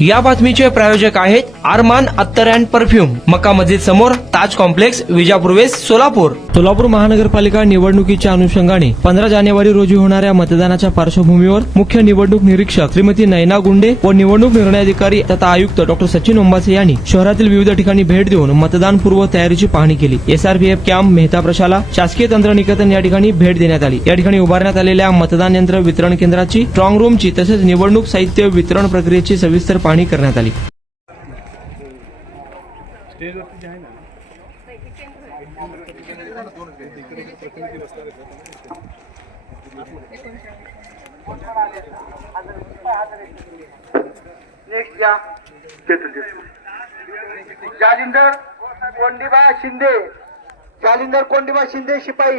या बातमीचे प्रायोजक आहेत अरमान अत्तर अँड परफ्यूम, मक्का मस्जिद समोर, ताज कॉम्प्लेक्स, विजापूर वेस्ट, सोलापूर. सोलापूर महानगरपालिका निवडणुकीच्या अनुषंगाने 15 जानेवारी रोजी होणाऱ्या मतदानाच्या पार्श्वभूमीवर मुख्य निवडणूक निरीक्षक श्रीमती नयना गुंडे व निवडणूक निर्णय अधिकारी तथा आयुक्त डॉ. सचिन ओंबासे यांनी शहरातील विविध ठिकाणी भेट देऊन मतदान पूर्व तयारीची पाहणी केली. SRPF कॅम्प, मेहता प्रशाला, शासकीय तंत्रनिकेतन या ठिकाणी भेट देण्यात आली. या ठिकाणी उभारण्यात आलेल्या मतदान यंत्र वितरण केंद्राची, स्ट्रॉंग रूमची तसेच निवडणूक साहित्य वितरण प्रक्रियेची सविस्तर पाहणी करण्यात आली. जालिंदर कोंडीबा शिंदे शिपाई.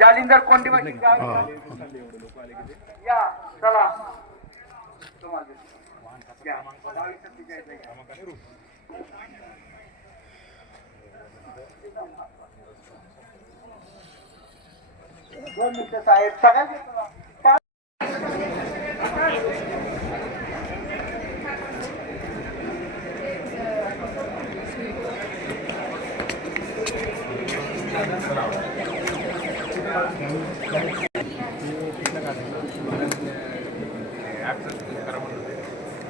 जालिंदर कोंडीबा शिंदे या चला. दोन मिनिटं साहेब सगळ्यांचे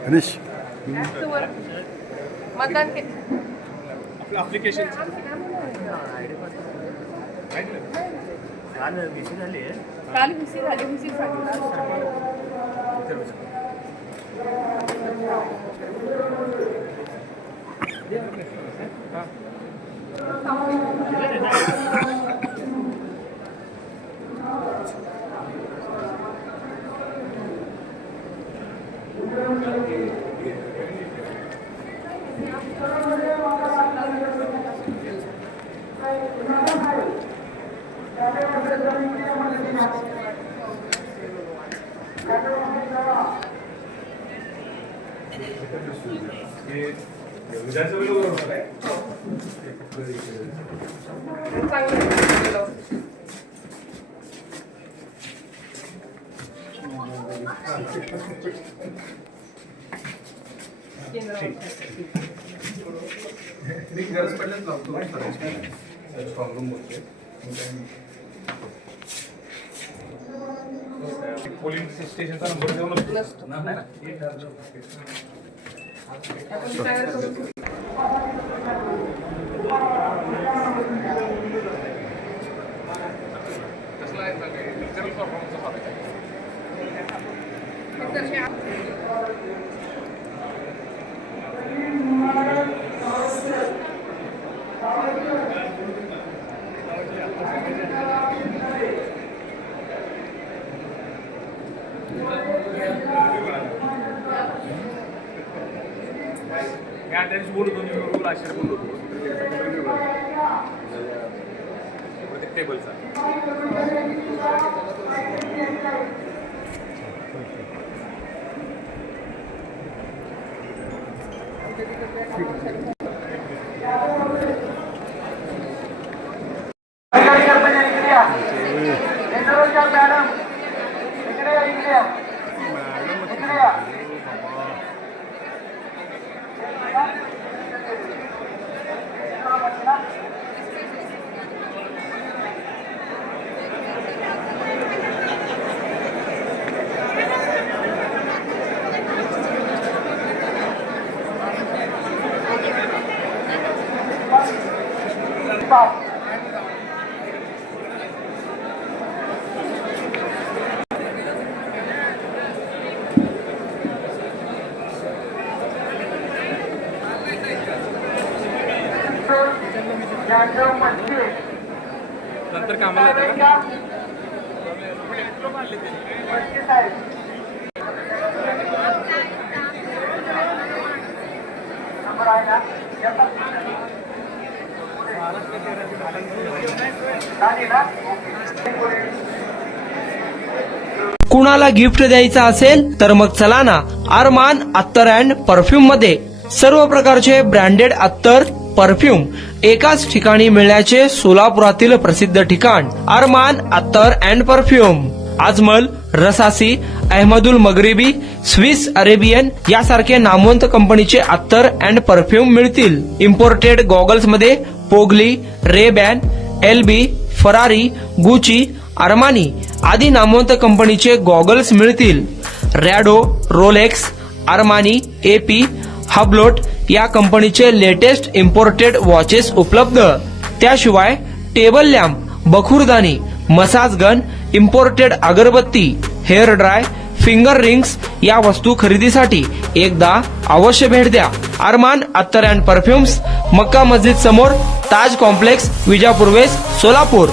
गणेश मतदान आपलं ऍप्लिकेशन काल विसी झाली गरज पडल्यास लावतो. स्ट्रॉंग रूम बोलते पोलिंग स्टेशनचा नंबर देऊ नसतो ना. कसला आहे कल्चरल परफॉर्मन्सचा भाग आहे. मी बोलतो मी आश्चर्य बोलतो प्रत्येक टेबलचा. मॅडम नंतर कामाला कुणाला गिफ्ट द्यायचं असेल तर मग चला ना अरमान अत्तर अँड परफ्यूम मध्ये. सर्व प्रकारचे ब्रँडेड अत्तर, परफ्यूम एकाच ठिकाणी मिळण्याचे सोलापुरातील प्रसिद्ध ठिकाण Armaan Attar and perfume. Ajmal, Rasasi, Ahmed Al Maghribi, Swiss Arabian यासारखे नामवंत कंपनीचे अत्तर अँड परफ्यूम मिळतील. इम्पोर्टेड गॉगल्स मध्ये पोगली, रेबॅन, एलबी, फरारी, गुची, अरमानी आदी नामवंत कंपनीचे गॉगल्स मिळतील. Rado, Rolex, Armani, AP, Hublot या कंपनीचे लेटेस्ट इम्पोर्टेड वॉचेस उपलब्ध. त्याशिवाय टेबल लॅम्प, बखुरदानी, मसाज गन, इम्पोर्टेड अगरबत्ती, हेअर ड्राय, फिंगर रिंग्स या वस्तू खरेदीसाठी एकदा अवश्य भेट द्या. अरमान अत्तर अँड परफ्युम्स, मक्का मस्जिद समोर, ताज कॉम्प्लेक्स, विजापूर वेस्ट, सोलापूर.